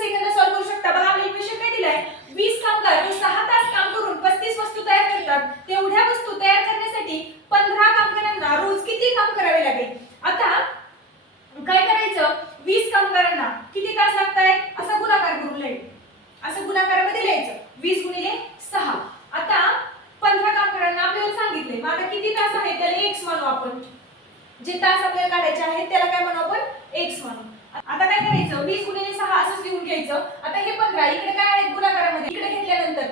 सेकंदात सॉल्व्ह करू शकता। बघा आपल्याला इक्वेशन काय दिलाय, 20 कामगार जो 6 तास काम करून 35 वस्तू तयार करतात, तेवढ्या वस्तू तयार करण्यासाठी 15 कामगारांना रोज किती काम करावे लागेल। आता काय करायचं, 20 कामगारांना किती तास लागतायत असा गुणाकार करून लिहायचं, असं गुणाकारामध्ये लिहायचं 20 गुणिले 6। आता 15 कामगारांना आपल्याला सांगितले, मग आता किती तास आहेत त्याला x मानू आपण, जे तास आपल्याला काढायचे आहेत त्याला काय म्हणू आपण, x मानू। आता काय करायचं, 20 गुणिले 6 असंच लिहून घ्यायचं। आता हे 15 इकडे काय आहेत गुणाकारामध्ये, इकडे घेतल्यानंतर